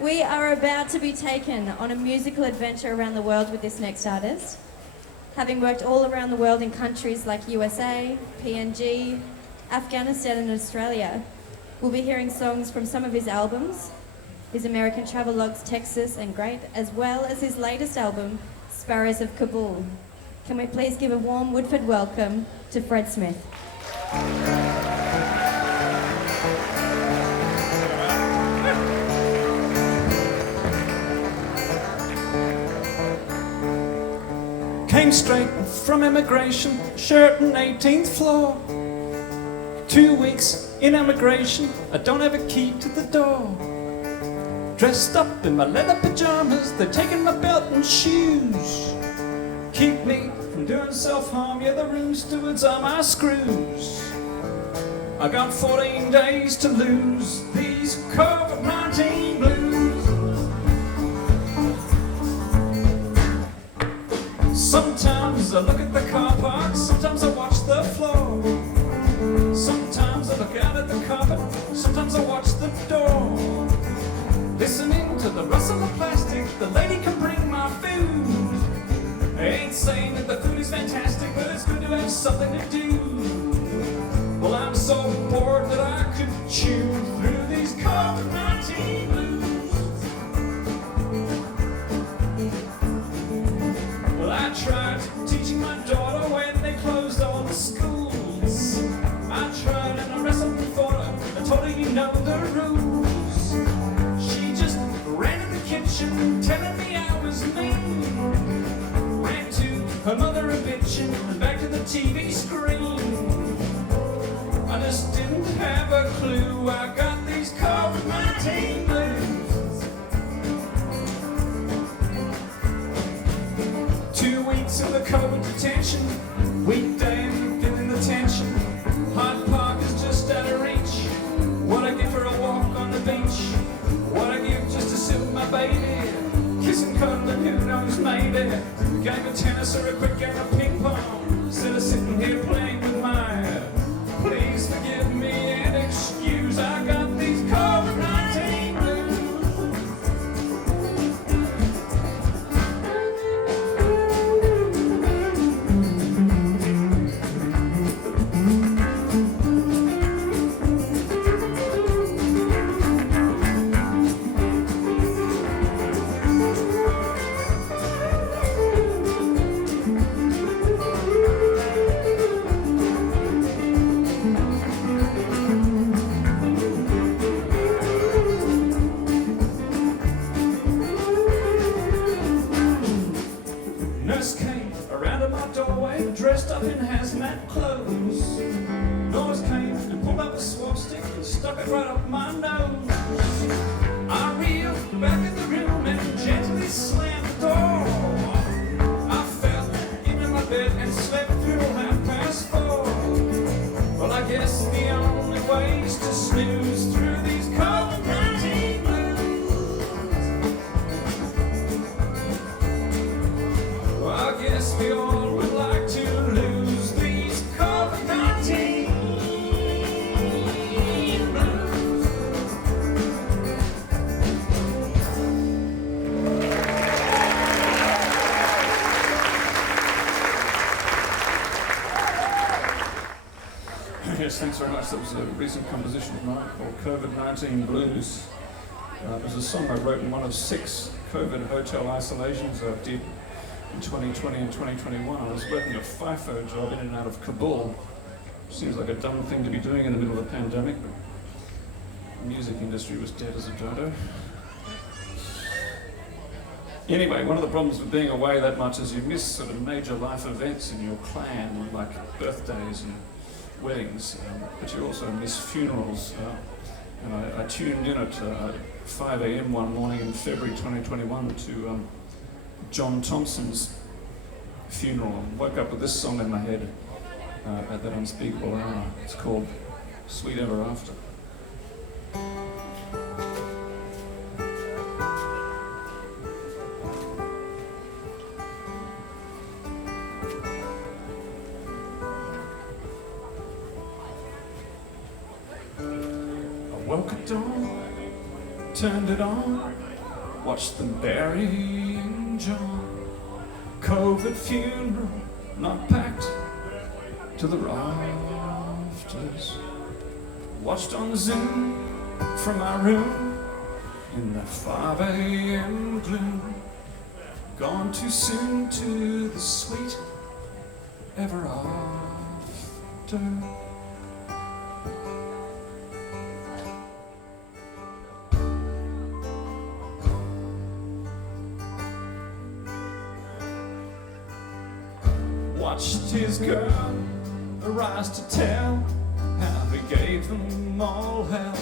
We are about to be taken on a musical adventure around the world with this next artist. Having worked all around the world in countries like USA, PNG, Afghanistan and Australia, we'll be hearing songs from some of his albums, his American travelogues Texas and Great, as well as his latest album, Sparrows of Kabul. Can we please give a warm Woodford welcome to Fred Smith. Came straight from immigration, shirt and 18th floor. 2 weeks in immigration, I don't have a key to the door. Dressed up in my leather pajamas, they're taking my belt and shoes. Keep me from doing self-harm, yeah, the room stewards are my screws. I got 14 days to lose these COVID-19 blues. Sometimes I look at the car park, sometimes I watch the floor. Sometimes I look out at the carpet, sometimes I watch the door. Listening to the rustle of plastic, the lady can bring my food. I ain't saying that the food is fantastic, but it's good to have something to do. Well, I'm so bored that I could chew through these COVID-19 blues. Well, I tried teaching my daughter when they closed all the schools. I tried and I wrestled and fought her. I told her you know the rules. She just ran in the kitchen telling me I was mean. Ran to her mother a bitchin' and back to the TV screen. I just didn't have a clue. I got these COVID-19 blues. 2 weeks in the COVID detention, weekday and feeling the tension. Hyde Park is just out of reach. What I give for a walk on the beach. What I give just to sit with my baby. Kiss and cuddle and who knows maybe. Game of tennis or a quick game of ping pong. Instead of sitting here playing with my. Please forgive me and excuse. I got these COVID-19 blues. Nurse came around to my doorway, dressed up in hazmat clothes. Nurse came and pulled up a swab stick and stuck it right up my nose. I reeled back in the room and gently slammed the door. I fell into my bed and slept through 4:30. Well, I guess the only way is to snooze through these COVID-19 blues. Well, I guess we all would like to lose these COVID-19 blues. Yes, thanks very much. That was a recent composition of mine called COVID-19 Blues. It was a song I wrote in one of 6 COVID hotel isolations I did in 2020 and 2021. I was working a FIFO job in and out of Kabul. Seems like a dumb thing to be doing in the middle of a pandemic, but the music industry was dead as a dodo. Anyway, one of the problems with being away that much is you miss sort of major life events in your clan, like birthdays and weddings, but you also miss funerals. And I tuned in at 5 a.m. one morning in February 2021 to John Thompson's funeral and woke up with this song in my head at that unspeakable hour. It's called Sweet Ever After. I woke at dawn turned it on, watched them burying John. COVID funeral, not packed to the rafters. Watched on Zoom from my room in the 5 a.m. gloom. Gone too soon to the sweet ever after. Watched his girl arise to tell how he gave them all hell,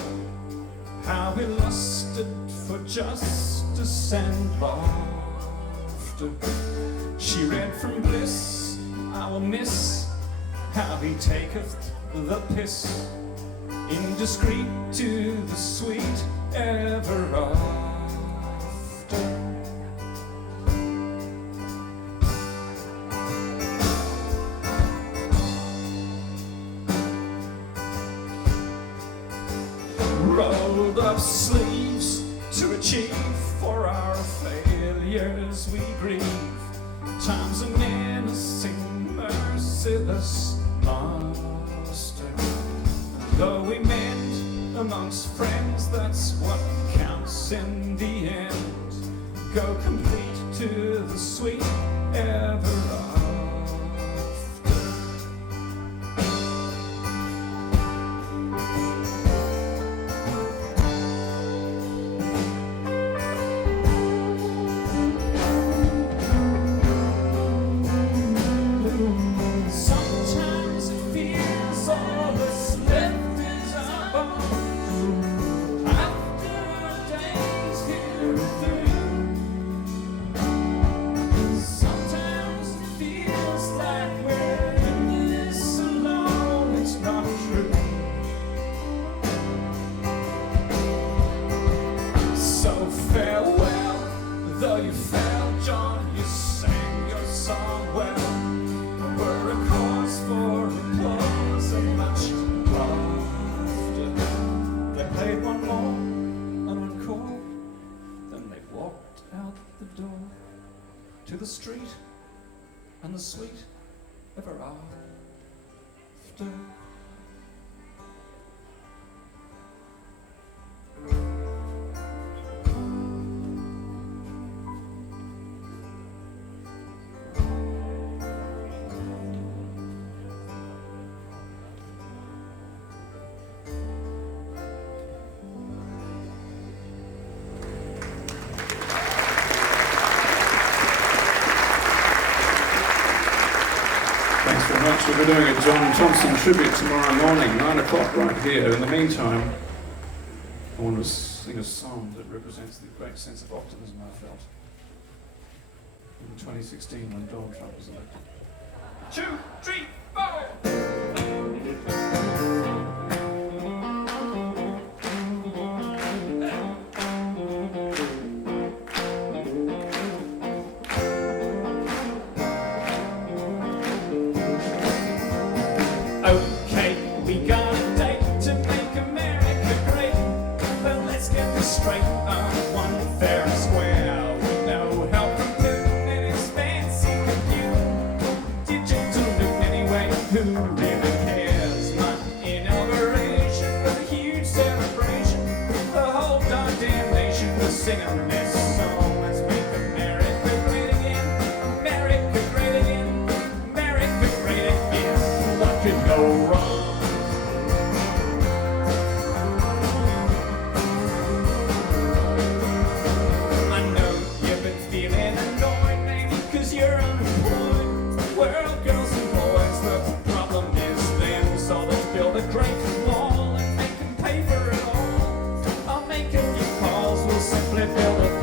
how he lusted for justice and laughter. She read from bliss, I will miss how he taketh the piss, indiscreet to the sweet ever after. Rolled up sleeves to achieve, for our failures we grieve. Time's a menacing, merciless monster. Though we mend amongst friends, that's what counts in the end. Go complete to the sweet ever after. Farewell, though you fell, John, you sang your song well. Were a cause for applause and much laughter. They played one more and one call, then they walked out the door to the street and the sweet ever after. Thanks very much. We'll be doing a John Thompson tribute tomorrow morning, 9 o'clock right here. In the meantime, I want to sing a song that represents the great sense of optimism I felt in 2016 when Donald Trump was elected. 2, 3, 4! Okay, we got a date to make America great, but let's get this straight on one fair and square. We know how from Putin and his fancy computer, digital loot anyway, who really cares? My inauguration was a huge celebration, the whole goddamn nation was singing this song. Let's make America great again, America great again, America great again. What could go wrong? I know you've been feeling annoyed, maybe cause you're unemployed. World girls and boys, the problem is them. So let's build a great wall and make them pay for it all. I'll make a few calls, we'll simply build a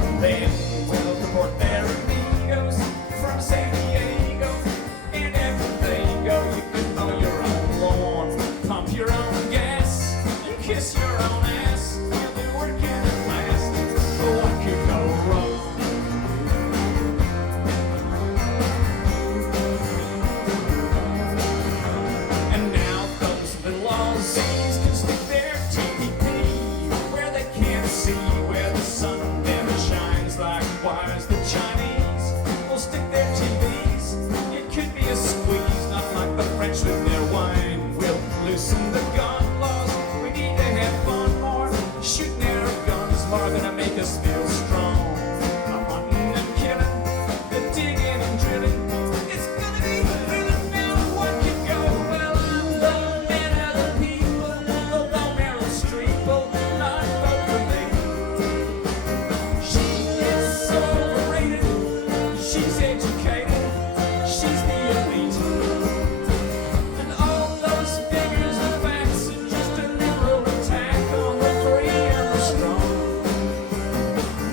make us feel strong. The hunting and killing, the digging and drilling. It's gonna be thrilling now. What could go well? I'm the man of the people, the lone Meryl Streep, oh, not vote for me. She is so overrated. She's educated. She's the elite. And all those figures and facts are just a liberal attack on the free and the strong.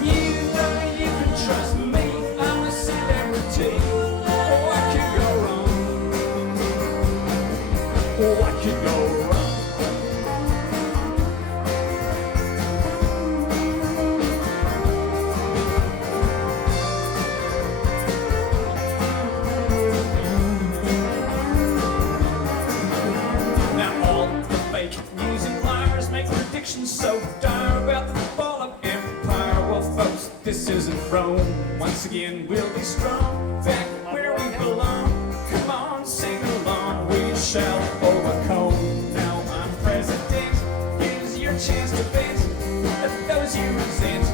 You know you can trust me. I'm a celebrity. What could go wrong? What could go wrong? Now all the fake news and liars make predictions so dire about the fall of empire. Well, folks, this isn't Rome. Once again, we'll be strong, back where we belong. Come on, sing along. We shall overcome. Now I'm president. Here's your chance to vent at those you resent.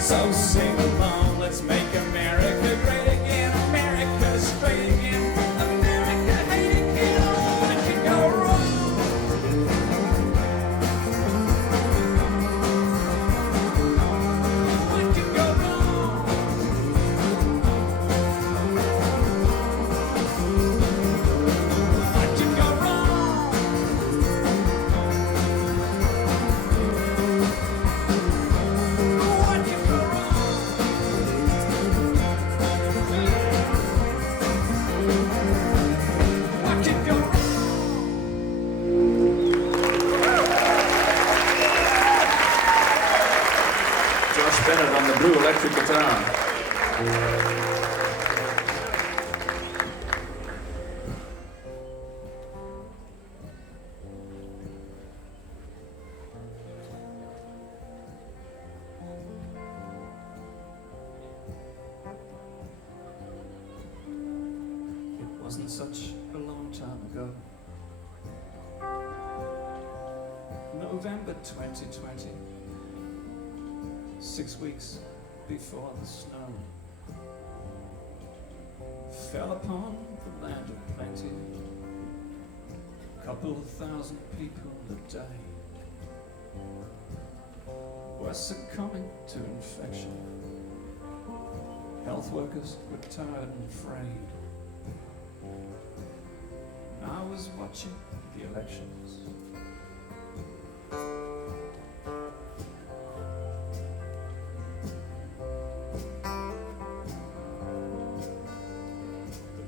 So sing along. Let's make America great again. America straight again. America hate again. What could go wrong? What could go wrong? What could go wrong? What could go wrong? What could go wrong? Josh Bennett on the blue electric guitar. It wasn't such a long time ago. November 2020. 6 weeks before the snow fell upon the land of plenty. Couple of thousand people a day were succumbing to infection. Health workers were tired and afraid. I was watching the elections.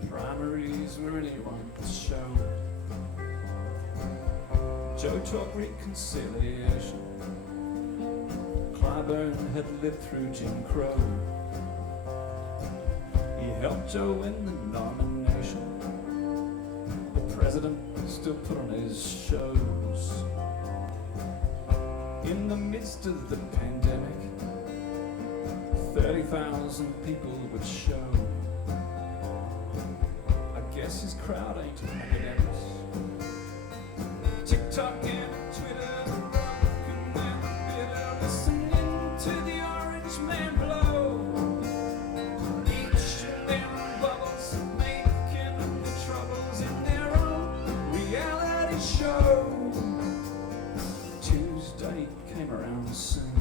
The primaries were anyone's show. Joe talked reconciliation. Clyburn had lived through Jim Crow. He helped Joe win the nomination. The president still put on his shows. In the midst of the pandemic, 30,000 people would show. I guess his crowd ain't academics. TikTok and Twitter, and then bitter, listening to the orange man blow. Each in their own bubbles, making the troubles in their own reality show. Tuesday came around soon.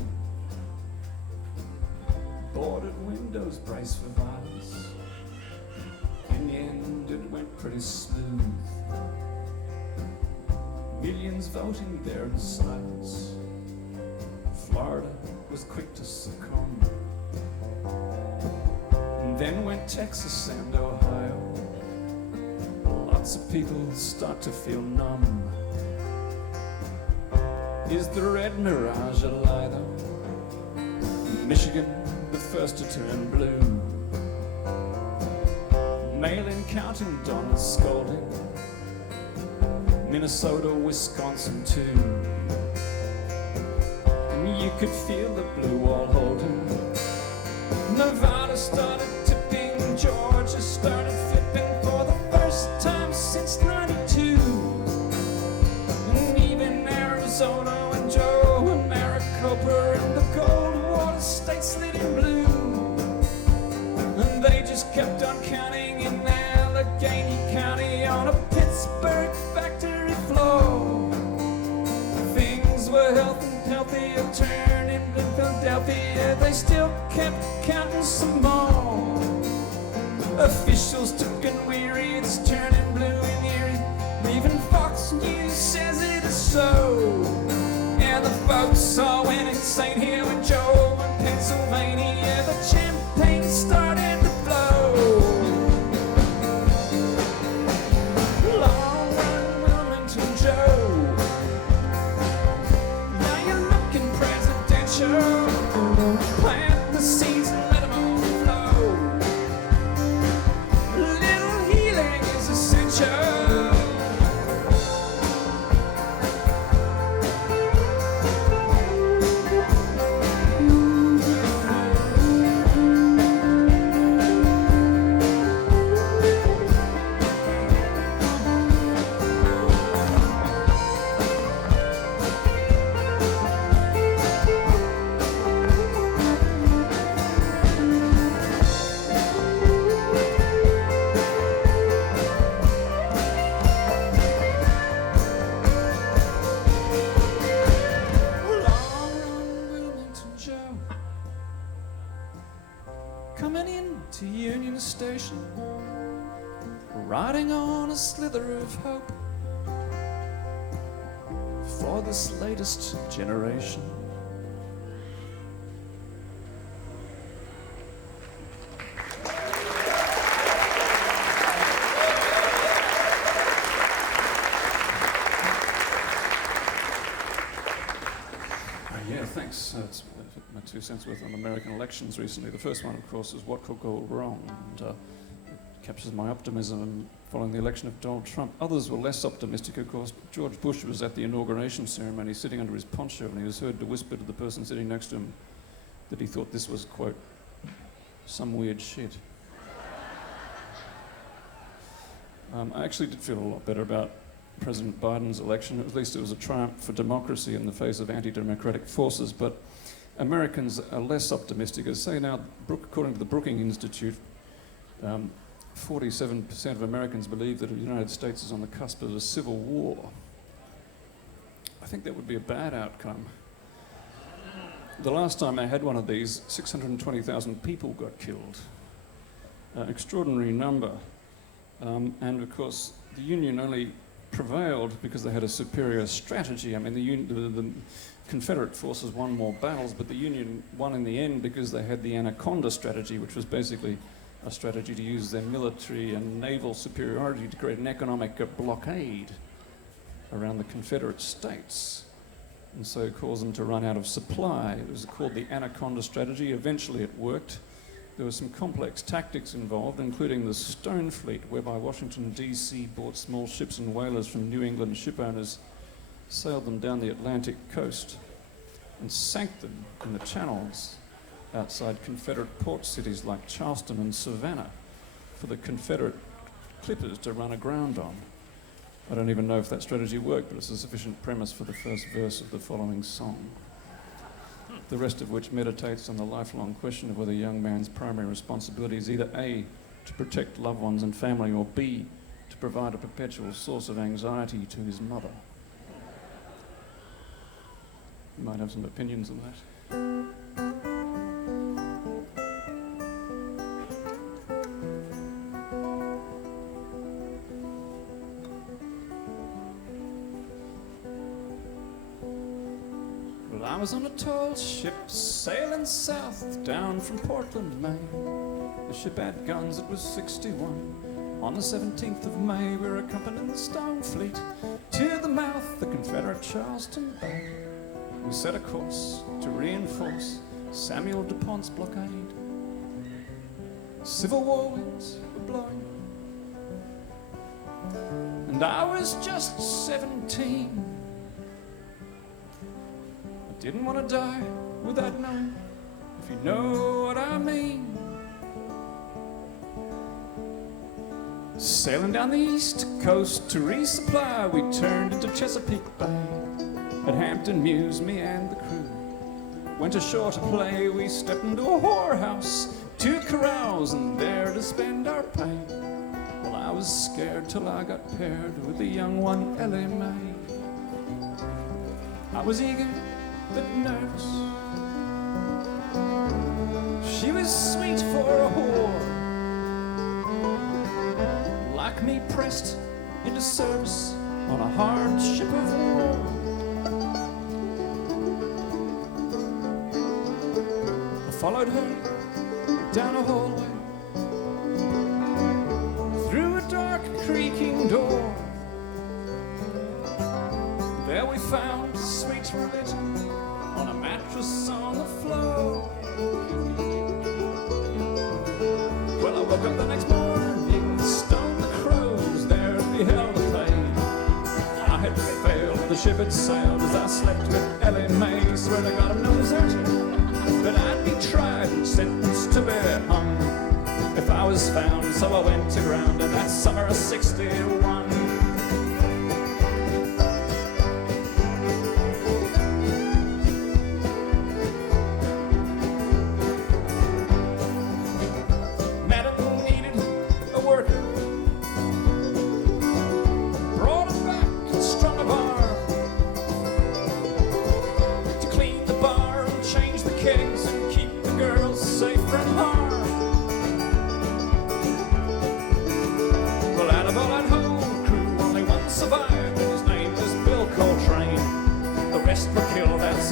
Boarded windows braced for violence. In the end, it went pretty smooth. Millions voting there in silence. Florida was quick to succumb. And then went Texas and Ohio. Lots of people start to feel numb. Is the red mirage a lie though? Michigan, the first to turn blue. Mail-in counting, Donald scolding. Minnesota, Wisconsin too. And you could feel the blue wall holding. Nevada started tipping, Georgia started flipping for the first time since '92. And even Arizona and Joe and Maricopa and the Goldwater States lit in blue. And they just kept on counting in Allegheny County on a Pittsburgh factory floor. Things were healthier, turning in Philadelphia. They still kept counting some more. Officials took and weary, it's turning blue and eerie. Even Fox News says it is so. And the folks all went insane here with Joe in Pennsylvania. The champagne started to flow. Long run Wilmington Joe. Now you're looking presidential. Plant the seeds and let them all flow. Little healing is essential. Coming into Union Station, riding on a slither of hope for this latest generation. Yeah, thanks. It's my 2 cents worth on American elections recently. The first one, of course, is What Could Go Wrong, and it captures my optimism following the election of Donald Trump. Others were less optimistic, of course. George Bush was at the inauguration ceremony sitting under his poncho, and he was heard to whisper to the person sitting next to him that he thought this was, quote, some weird shit. I actually did feel a lot better about President Biden's election. At least it was a triumph for democracy in the face of anti-democratic forces, but Americans are less optimistic. As say now, according to the Brookings Institute, 47% of Americans believe that the United States is on the cusp of a civil war. I think that would be a bad outcome. The last time I had one of these, 620,000 people got killed. An extraordinary number. And of course, the Union only prevailed because they had a superior strategy. I mean, the Confederate forces won more battles, but the Union won in the end because they had the Anaconda strategy, which was basically a strategy to use their military and naval superiority to create an economic blockade around the Confederate states, and so cause them to run out of supply. It was called the Anaconda strategy. Eventually it worked. There were some complex tactics involved, including the Stone Fleet, whereby Washington, D.C. bought small ships and whalers from New England ship owners, sailed them down the Atlantic coast, and sank them in the channels outside Confederate port cities like Charleston and Savannah for the Confederate clippers to run aground on. I don't even know if that strategy worked, but it's a sufficient premise for the first verse of the following song. The rest of which meditates on the lifelong question of whether a young man's primary responsibility is either A, to protect loved ones and family, or B, to provide a perpetual source of anxiety to his mother. You might have some opinions on that. I was on a tall ship sailing south down from Portland, Maine. The ship had guns, it was 61. On the 17th of May, we were accompanying the Stone Fleet to the mouth of the Confederate Charleston Bay. We set a course to reinforce Samuel DuPont's blockade. Civil War winds were blowing, and I was just 17. Didn't want to die without knowing, if you know what I mean. Sailing down the east coast to resupply, we turned into Chesapeake Bay. At Hampton Mews, me and the crew went ashore to play. We stepped into a whorehouse to carouse and there to spend our pay. Well, I was scared till I got paired with the young one, Ellie Mae. I was eager but nervous. She was sweet for a whore, like me pressed into service on a hard ship of war. I followed her down a hallway, through a dark creaking door. There we found sweet religion on a mattress on the floor. Well, I woke up the next morning, stoned the crows, there beheld a plain. I had failed, the ship had sailed as I slept with Ellie Mae. Swear to God I'm no deserter, but I'd be tried and sentenced to be hung if I was found. So I went to ground in that summer of '61.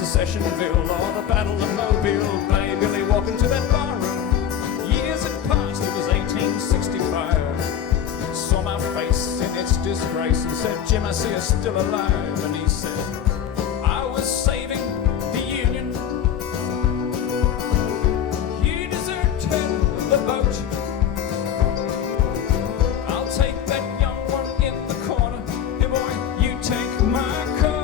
Secessionville or the Battle of Mobile Bay. Billy walked into that barroom. Years had passed, it was 1865. Saw my face in its disgrace and said, Jim, I see you're still alive. And he said, I was saving the Union. You deserted the boat. I'll take that young one in the corner. Hey boy, you take my coat.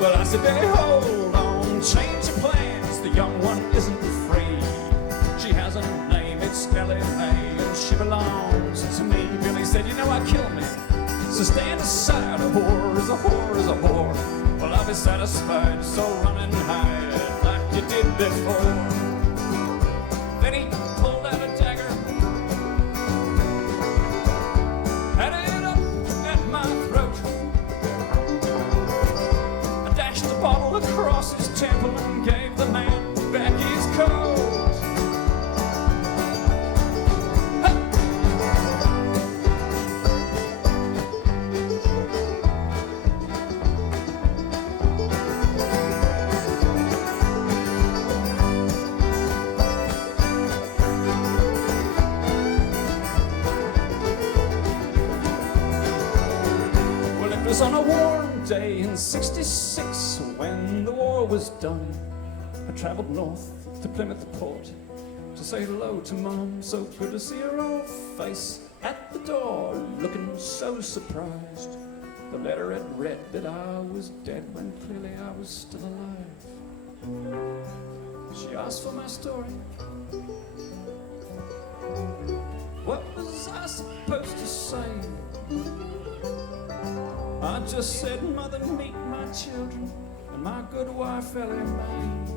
Well, I said, hey, hold on, change your plans. The young one isn't free. She has a name, it's Ellie Mae, and she belongs to me. Billy said, you know I kill me, so stand aside. A whore is a whore is a whore. Well, I'll be satisfied, so run and hide like you did before. Then he pulled out a dagger, had it up at my throat. Bottle across his temple and gave the man back his coat. Well, it was on a warm day in '66 when the war was done. I travelled north to Plymouth Port to say hello to Mum. So good to see her old face at the door, looking so surprised. The letter had read that I was dead when clearly I was still alive. She asked for my story. What was I supposed to say? I just said, Mother, meet my children and my good wife, Ellie Mae.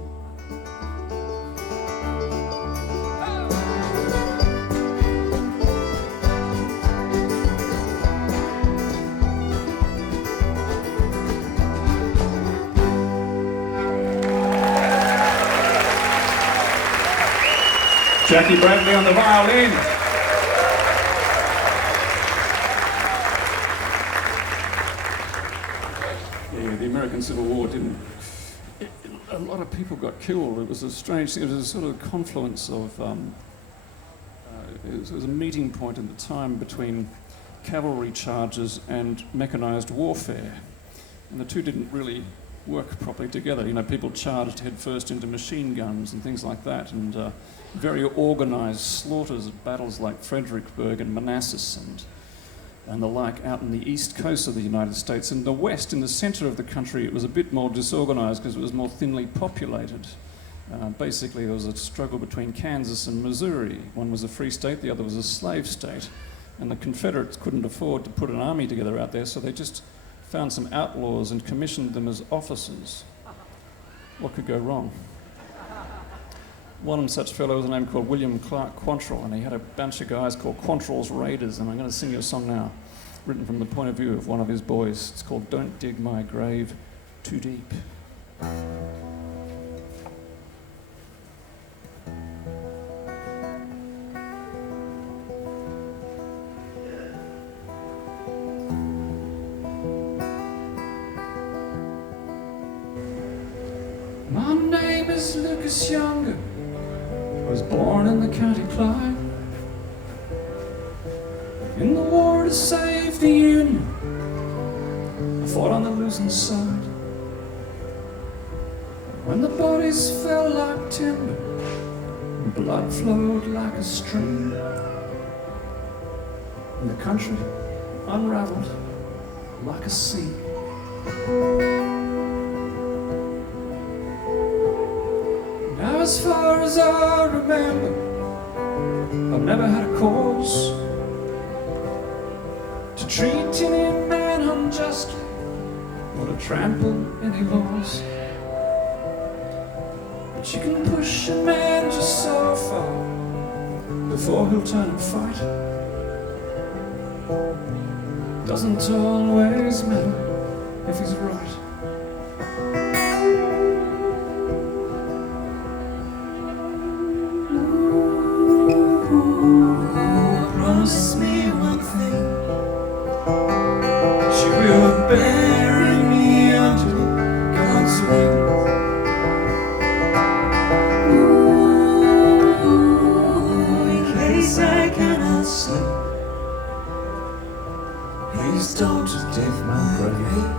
Jackie Bradley on the violin. Yeah, the American Civil War didn't... A lot of people got killed. It was a strange thing. It was a sort of confluence of... it was a meeting point in the time between cavalry charges and mechanized warfare. And the two didn't really work properly together. You know, people charged headfirst into machine guns and things like that, and very organized slaughters at battles like Fredericksburg and Manassas and the like out in the east coast of the United States. In the west, in the center of the country, it was a bit more disorganized because it was more thinly populated. Basically, there was a struggle between Kansas and Missouri. One was a free state, the other was a slave state. And the Confederates couldn't afford to put an army together out there, so they just found some outlaws and commissioned them as officers. What could go wrong? One such fellow was a name called William Clark Quantrill, and he had a bunch of guys called Quantrill's Raiders, and I'm going to sing you a song now, written from the point of view of one of his boys. It's called Don't Dig My Grave Too Deep. My name is Lucas Younger. I was born in the County Clyde, in the war to save the Union. I fought on the losing side. When the bodies fell like timber, and blood flowed like a stream, and the country unraveled like a sea. Now, as far as I remember, I've never had a cause to treat any man unjustly or to trample any laws. But you can push a man just so far before he'll turn and fight. Doesn't always matter if he's right. Promise me one thing, that you will bury me under God's wings. In case I cannot sleep, please don't dig my grave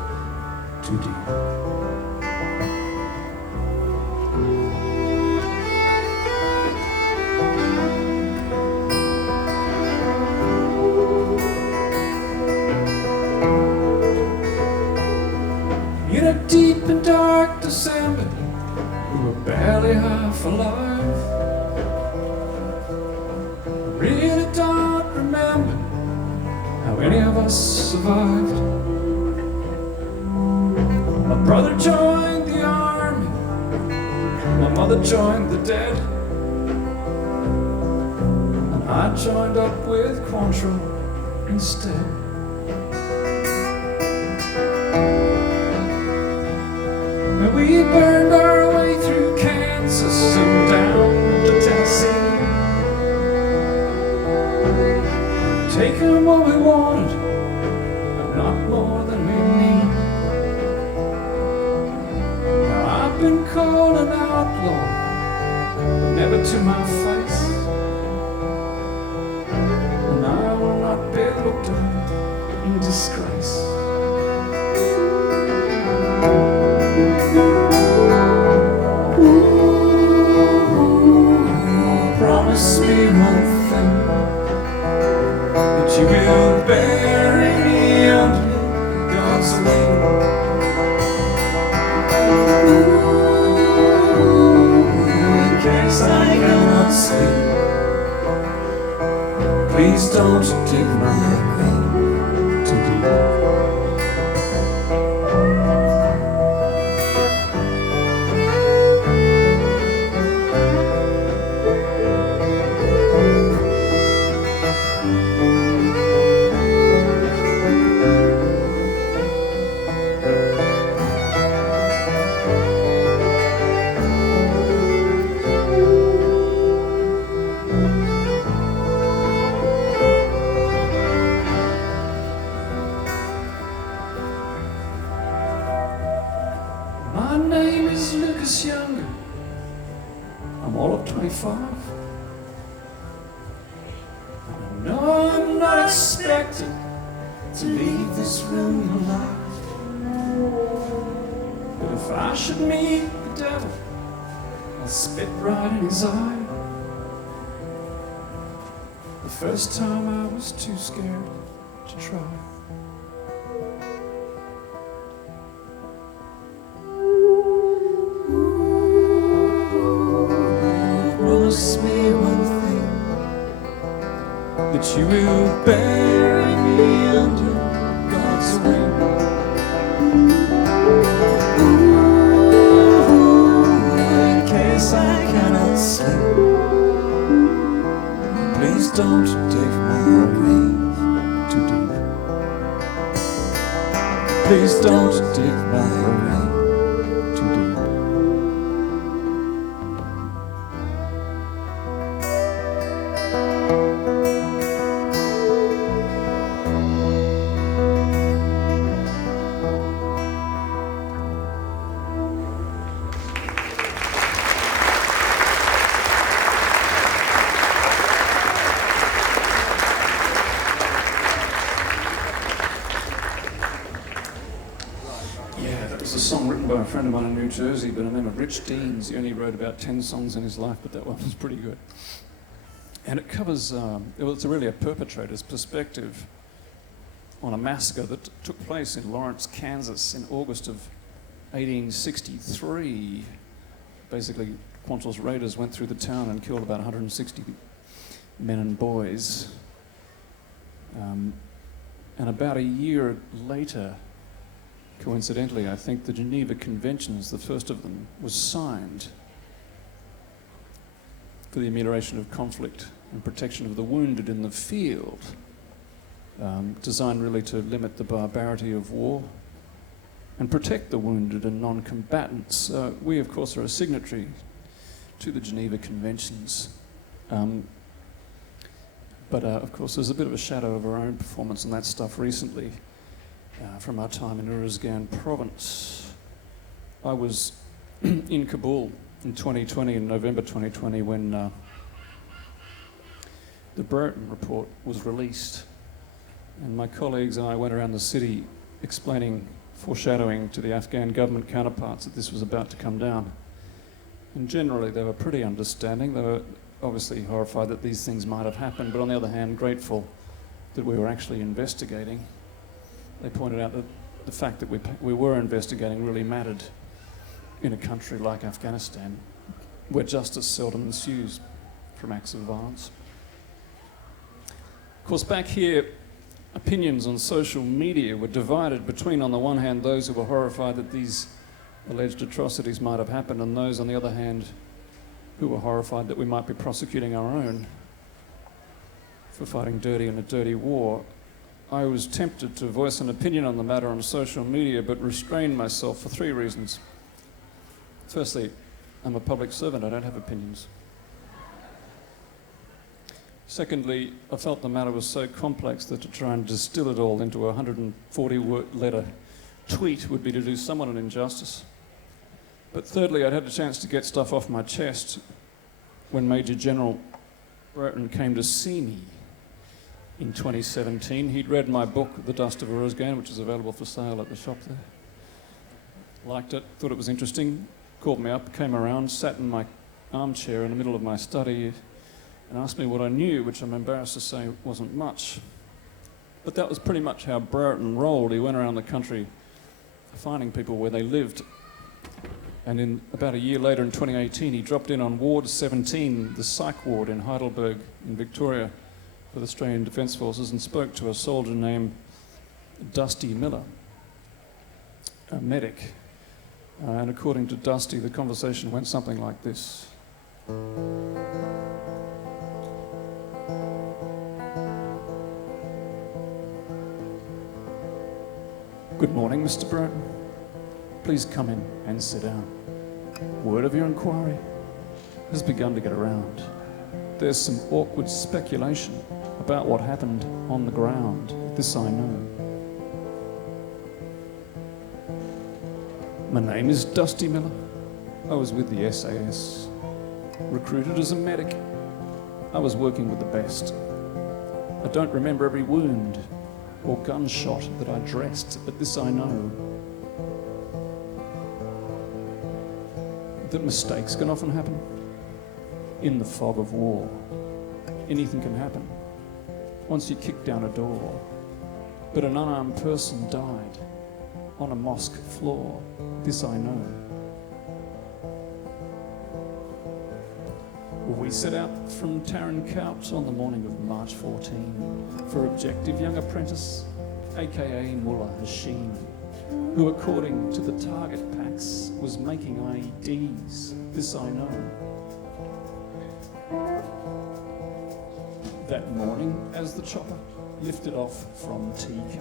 too deep. In a deep and dark December, we were barely half alive. I really don't remember how any of us survived. My brother joined the army, my mother joined the dead, and I joined up with Quantrill instead. We burned our way through Kansas and down to Tennessee, taking what we wanted, but not more than we need. Now I've been called an outlaw, but never to my face, and I will not be looked on in disgrace. Promise me one thing, that you will bury me under God's wing. In case I cannot sleep, please don't dig my grave too deep. My name is Lucas Younger. I'm all of 25. I know I'm not expected to leave this room alive, but if I should meet the devil, I'll spit right in his eye. The first time I was too scared to try. Promise me one thing, that you will bury me under God's wing. don't dig my grave too deep. Please don't dig my grave too deep. Yeah, that was a song written by a friend of mine in New Jersey, but I remember Rich Deans. He only wrote about 10 songs in his life, but that one was pretty good. And it covers, it's really a perpetrator's perspective on a massacre that took place in Lawrence, Kansas in August of 1863. Basically, Quantrill's raiders went through the town and killed about 160 men and boys. And about a year later, coincidentally, I think the Geneva Conventions, the first of them, was signed for the amelioration of conflict and protection of the wounded in the field, designed really to limit the barbarity of war and protect the wounded and non-combatants. We, of course, are a signatory to the Geneva Conventions. But of course, there's a bit of a shadow of our own performance on that stuff recently from our time in Uruzgan province. I was in Kabul in 2020, in November 2020, when the Brereton report was released. And my colleagues and I went around the city explaining, foreshadowing to the Afghan government counterparts that this was about to come down. And generally, they were pretty understanding. They were obviously horrified that these things might have happened, but on the other hand, grateful that we were actually investigating. They pointed out that the fact that we were investigating really mattered in a country like Afghanistan, where justice seldom ensues from acts of violence. Of course, back here, opinions on social media were divided between, on the one hand, those who were horrified that these alleged atrocities might have happened, and those, on the other hand, who were horrified that we might be prosecuting our own for fighting dirty in a dirty war. I was tempted to voice an opinion on the matter on social media, but restrained myself for three reasons. Firstly, I'm a public servant, I don't have opinions. Secondly, I felt the matter was so complex that to try and distill it all into a 140-letter tweet would be to do someone an injustice. But thirdly, I'd had a chance to get stuff off my chest when Major General Brereton came to see me in 2017. He'd read my book, The Dust of Uruzgan, which is available for sale at the shop there. Liked it, thought it was interesting, called me up, came around, sat in my armchair in the middle of my study and asked me what I knew, which I'm embarrassed to say wasn't much. But that was pretty much how Brereton rolled. He went around the country finding people where they lived. And in about a year later, in 2018, he dropped in on Ward 17, the psych ward in Heidelberg in Victoria for the Australian Defence Forces, and spoke to a soldier named Dusty Miller, a medic. And according to Dusty, the conversation went something like this. Good morning, Mr. Brereton. Please come in and sit down. Word of your inquiry has begun to get around. There's some awkward speculation about what happened on the ground. This I know. My name is Dusty Miller. I was with the SAS. Recruited as a medic. I was working with the best. I don't remember every wound or gunshot that I dressed, but this I know. That mistakes can often happen in the fog of war. Anything can happen once you kick down a door. But an unarmed person died on a mosque floor. This I know. We set out from Tarankout on the morning of March 14 for objective young apprentice, aka Mullah Hashim, who, according to the target packs, was making IEDs. This I know. That morning, as the chopper lifted off from TK,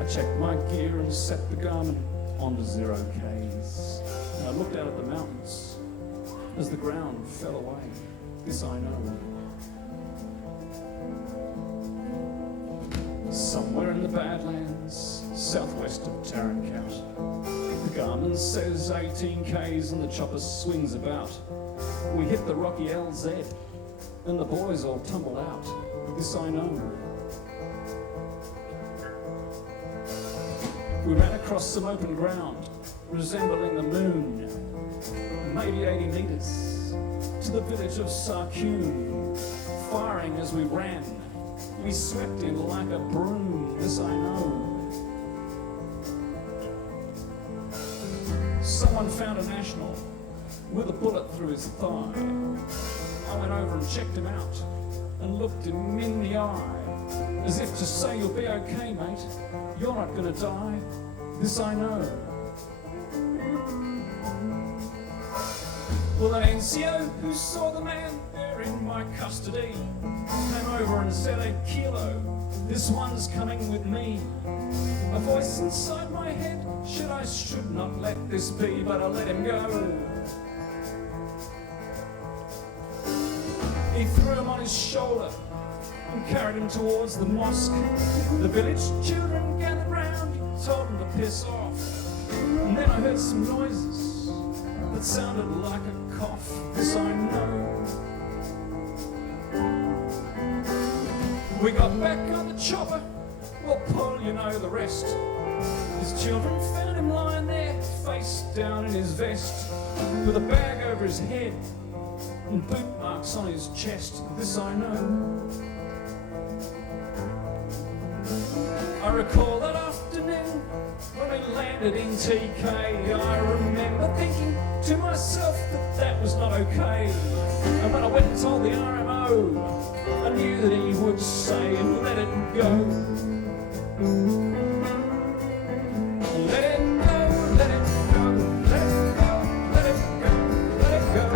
I checked my gear and set the Garmin onto 0 Ks. And I looked out at the mountains as the ground fell away. This I know. Somewhere in the Badlands, southwest of Tarankout, the Garmin says 18 Ks and the chopper swings about. We hit the rocky LZ and the boys all tumble out. This I know. We ran across some open ground, resembling the moon, maybe 80 metres, to the village of Sarkoon. Firing as we ran, we swept in like a broom. This I know. Someone found a national with a bullet through his thigh. I went over and checked him out and looked him in the eye, as if to say, you'll be okay, mate, you're not gonna die. This I know. Well, an NCO who saw the man there in my custody came over and said, 8 kilo, this one's coming with me. A voice inside my head, should not let this be, but I let him go. He threw him on his shoulder and carried him towards the mosque. The village children gathered round, told him to piss off. And then I heard some noises that sounded like a cough. This I know. We got back on the chopper, well, Paul, you know the rest. His children found him lying there, face down in his vest, with a bag over his head and boot marks on his chest. This I know. I recall that afternoon when we landed in TK. I remember thinking to myself that that was not okay. And when I went and told the RMO, I knew that he would say, let it go. Let it go, let it go, let it go, let it go, let it go.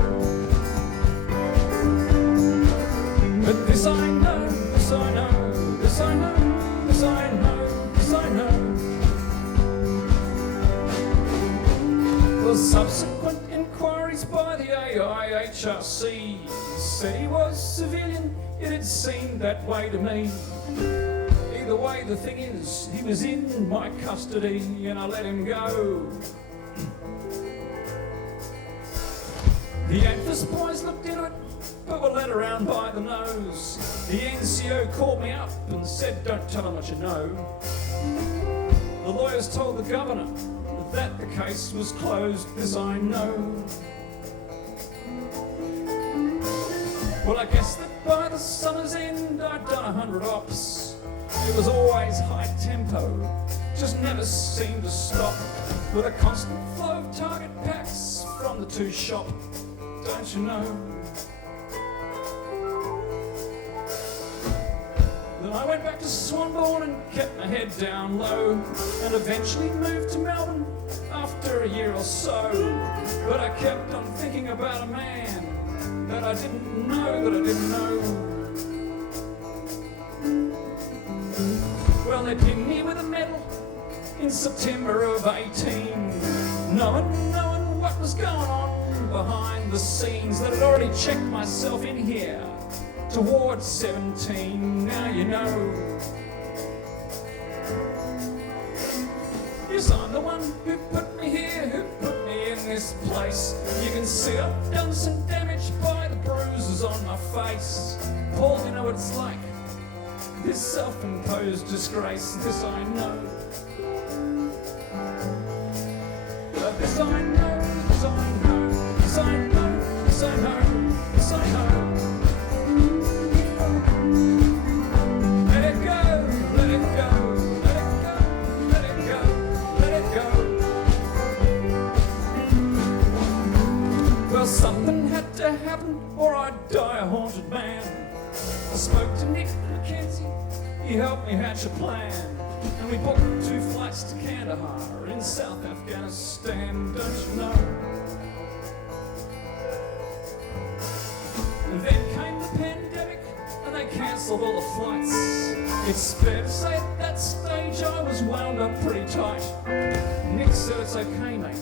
But this I know, this I know, this I know, this I know, this I know. Well, subsequent inquiries by the AIHRC said he was civilian, it had seemed that way to me. Either way, the thing is, he was in my custody and I let him go. The ANFIS boys looked into it, but were led around by the nose. The NCO called me up and said, don't tell him what you know. The lawyers told the governor that the case was closed. This I know. Well, I guess that by the summer's end I'd done 100 ops. It was always high tempo, just never seemed to stop, with a constant flow of target packs from the 2 shop, don't you know? Then I went back to Swanbourne and kept my head down low, and eventually moved to Melbourne after a year or so. But I kept on thinking about a man that I didn't know, that I didn't know. Well, they pinned me with a medal in September of 18, knowing what was going on behind the scenes, that I'd already checked myself in here towards 17. Now you know. Yes, I'm the one who put me here, who put me in this place. You can see I've done some damage by the bruises on my face. Paul, you know what it's like, this self-imposed disgrace. This I know. This I know, this I know, this I know, this I know, this I know. Let it go, let it go, let it go, let it go, let it go. Well, something had to happen or I'd die a haunted man. I spoke to Nick McKenzie, he helped me hatch a plan, and we booked 2 flights to Kandahar in South Afghanistan, don't you know? And then came the pandemic, and they cancelled all the flights. It's fair to say at that stage I was wound up pretty tight. Nick said, it's okay, mate.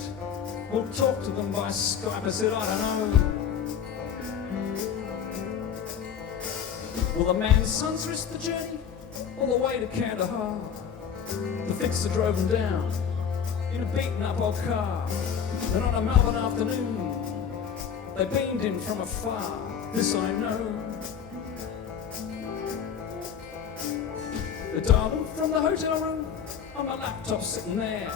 We'll talk to them by Skype. I said, I don't know. Well, the man's sons risked the journey all the way to Kandahar. The fixer drove them down in a beaten-up old car. Then on a Melbourne afternoon, they beamed in from afar. This I know. They dialed them from the hotel room on my laptop sitting there.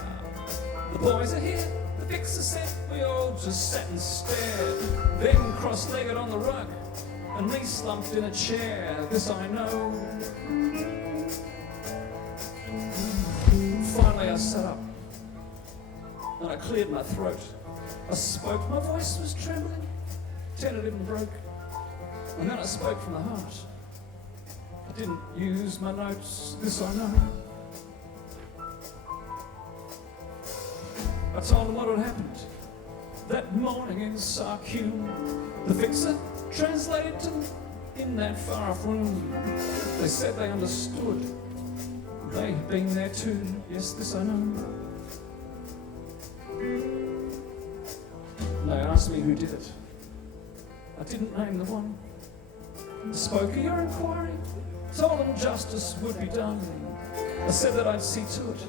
The boys are here, the fixer said. We all just sat and stared. Then cross-legged on the rug, and me slumped in a chair. This I know. Finally I sat up and I cleared my throat. I spoke, my voice was trembling, tentative and broke. And then I spoke from the heart. I didn't use my notes, this I know. I told them what had happened that morning in Sarkune. The fixer translated to them in that far-off room. They said they understood. They had been there too. Yes, this I know. They asked me who did it. I didn't name the one. Spoke of your inquiry. Told them justice would be done. I said that I'd see to it.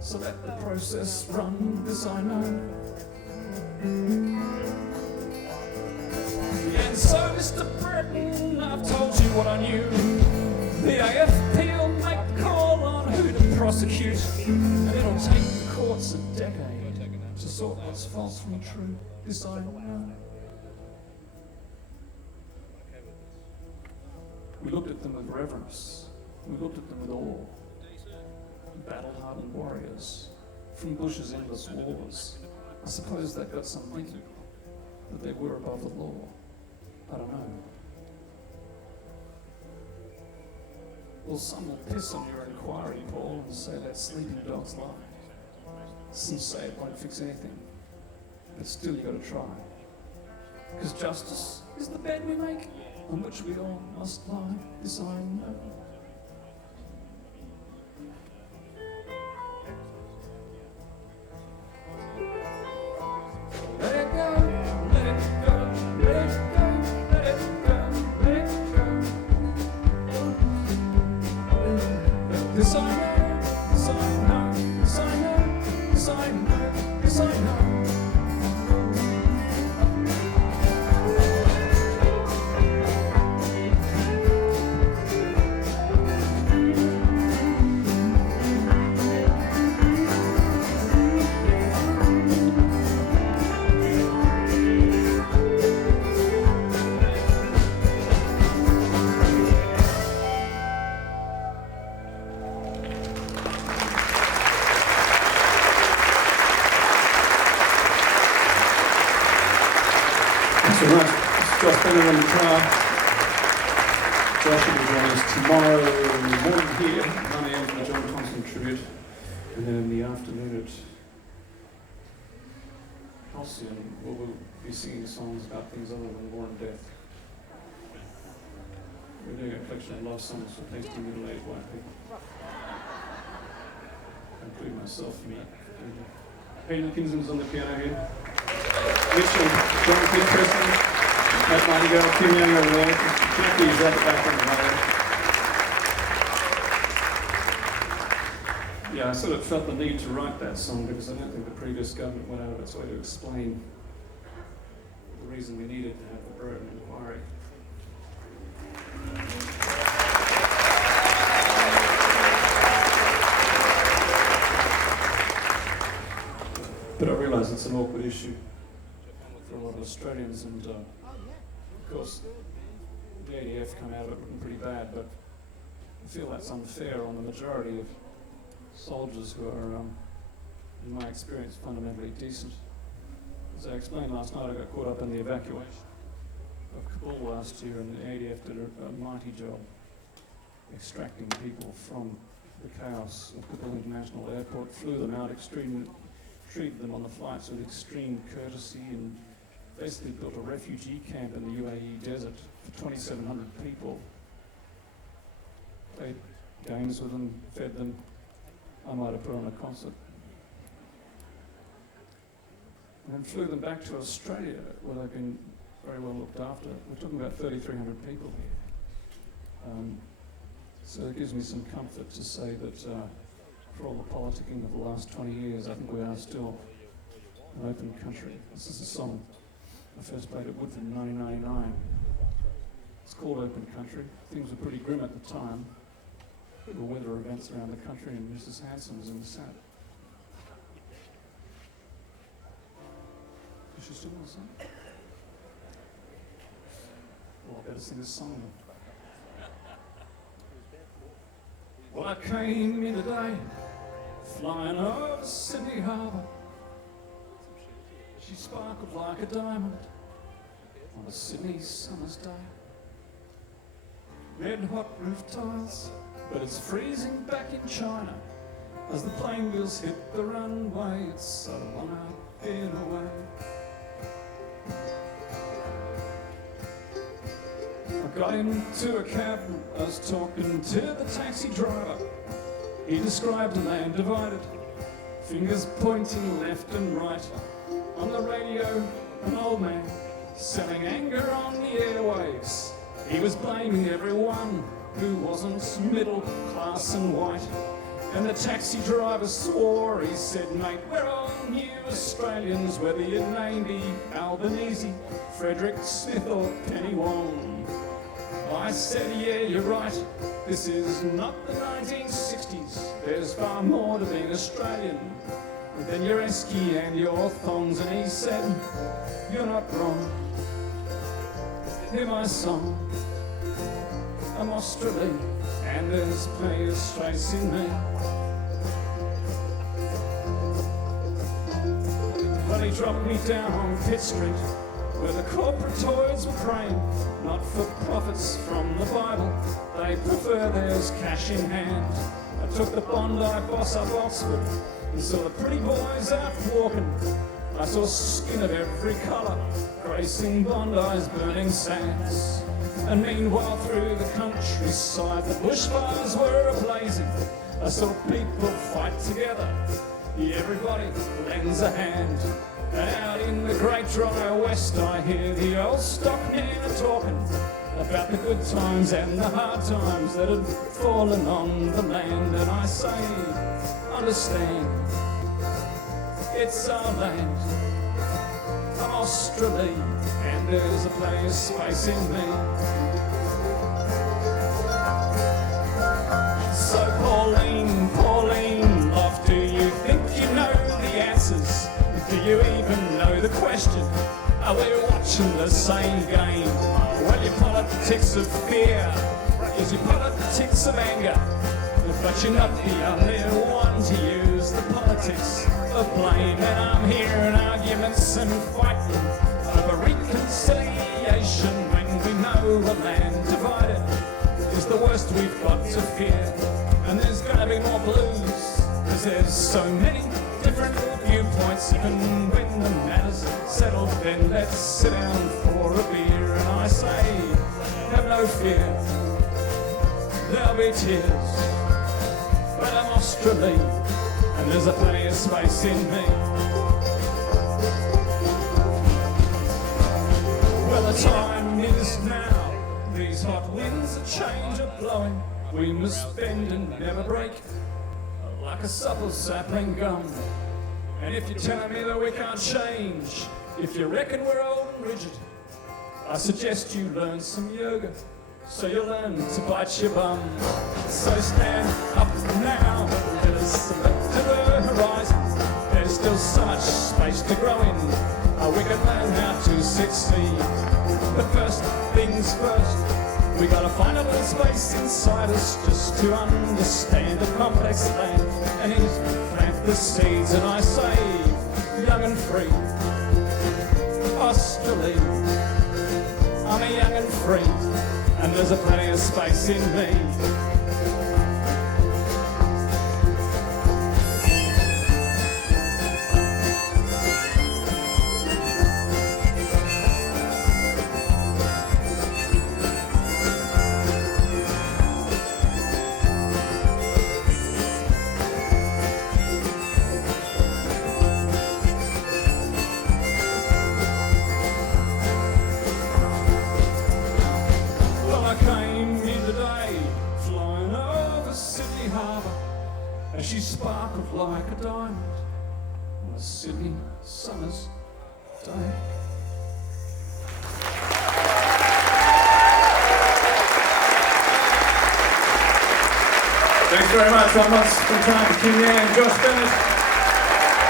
So let the process run. This I know. And so, Mr. Breton, I've told you what I knew. The AFP will make the call on who to prosecute, and it'll take the courts a decade to sort what's false from true. This I know. We looked at them with reverence. We looked at them with awe. Battle-hardened warriors from Bush's endless wars. I suppose they got some thinking that they were above the law. I don't know. Well, some will piss on your inquiry, Paul, and say that sleeping dog's lie. Some say it won't fix anything, but still you got to try. Because justice is the bed we make, on which we all must lie. This I know. Let it go, let it go, let it go, let it go, let it go. This I know, this I know, this I know, this I know, this I know. On guitar. Josh will join us tomorrow morning here at 9 a.m. for the John Constant tribute, and then in the afternoon at Halcyon, we'll be singing songs about things other than war and death. We're doing a collection of love songs for tasty middle-aged white people, including myself, me. Hayden Kinsman's on the piano here. Mitchell, John Peterson. Matt Nightingale, Kim Young over there. Jackie's at the back on the way. Yeah, I sort of felt the need to write that song because I don't think the previous government went out of its way to explain the reason we needed to have the Breton inquiry. But I realise it's an awkward issue for a lot of Australians, and of course the ADF come out of it looking pretty bad, but I feel that's unfair on the majority of soldiers who are, in my experience, fundamentally decent. As I explained last night, I got caught up in the evacuation of Kabul last year, and the ADF did a mighty job extracting people from the chaos of Kabul International Airport, flew them out treated them on the flights with extreme courtesy, and basically built a refugee camp in the UAE desert for 2,700 people played games with them, fed them. I might have put on a concert. And then flew them back to Australia, where they've been very well looked after. We're talking about 3,300 people here. So it gives me some comfort to say that for all the politicking of the last 20 years, I think we are still an open country. This is a song I first played at Woodford in 1999. It's called Open Country. Things were pretty grim at the time. There were weather events around the country, and Mrs. Hanson was in the Senate. Is she still in the Senate? Well, I better sing this song then. Well, I came in today, flying over Sydney Harbour. She sparkled like a diamond on a Sydney summer's day. Red hot roof tiles, but it's freezing back in China. As the plane wheels hit the runway, it's so long I've been away. I got into a cab, I was talking to the taxi driver. He described a land divided, fingers pointing left and right. On the radio, an old man selling anger on the airwaves. He was blaming everyone who wasn't middle class and white. And the taxi driver swore, he said, mate, we're all new Australians, whether your name be Albanese, Frederick Smith or Penny Wong. I said, yeah, you're right, this is not the 1960s. There's far more to being Australian than your esky and your thongs. And he said, you're not wrong, hear my song. I'm Australian and there's plenty of space in me. But he dropped me down on Pitt Street, where the corporatoids were praying, not for profits from the Bible, they prefer theirs cash in hand. I took the Bondi boss up Oxford and saw the pretty boys out walking. I saw skin of every colour gracing Bondi's burning sands. And meanwhile through the countryside the bushfires were ablazing. I saw people fight together, everybody lends a hand. And out in the great dry west I hear the old stockmen are talking about the good times and the hard times that had fallen on the land. And I say, understand, it's our land. I'm Australian and there's a plenty of space in me. So Pauline, love, do you think you know the answers? Do you even know the question? Are we watching the same game? Well, your politics of fear is your politics of anger. But you're not the only one to use the politics of blame. And I'm hearing arguments and fighting over reconciliation when we know a land divided is the worst we've got to fear. And there's gonna be more blues, cause there's so many different viewpoints. Even when the matter's settled, then let's sit down for a beer. And I say, have no fear, there'll be tears, but I'm Australian and there's a plenty of space in me. Well, the time is now, these hot winds of change are blowing. We must bend and never break, like a supple sapling gum. And if you're telling me that we can't change, if you reckon we're old and rigid, I suggest you learn some yoga, so you'll learn to bite your bum. So stand up now, let us look to the horizon. There's still so much space to grow in, we can learn how to succeed. But first things first, we gotta find a little space inside us just to understand a complex land. And is plant the seeds, and I say, young and free, Australia, I'm a young and free, and there's a plenty of space in me. very much. One last time to Kim Yang, Josh Bennett,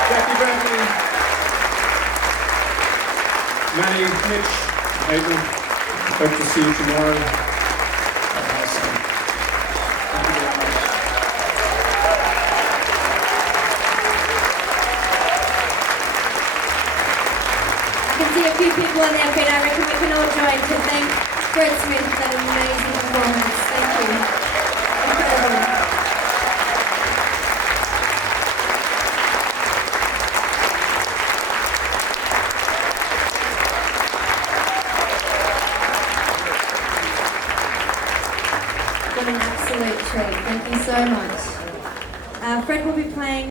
Jackie Bradley, Manny, Mitch, Adrian. Hope to see you tomorrow. Awesome. Thank you very much. I can see a few people on their feet. I reckon we can all join to thank Brett Smith for that amazing performance. Thank you. Incredible. What an absolute treat. Thank you so much. Fred will be playing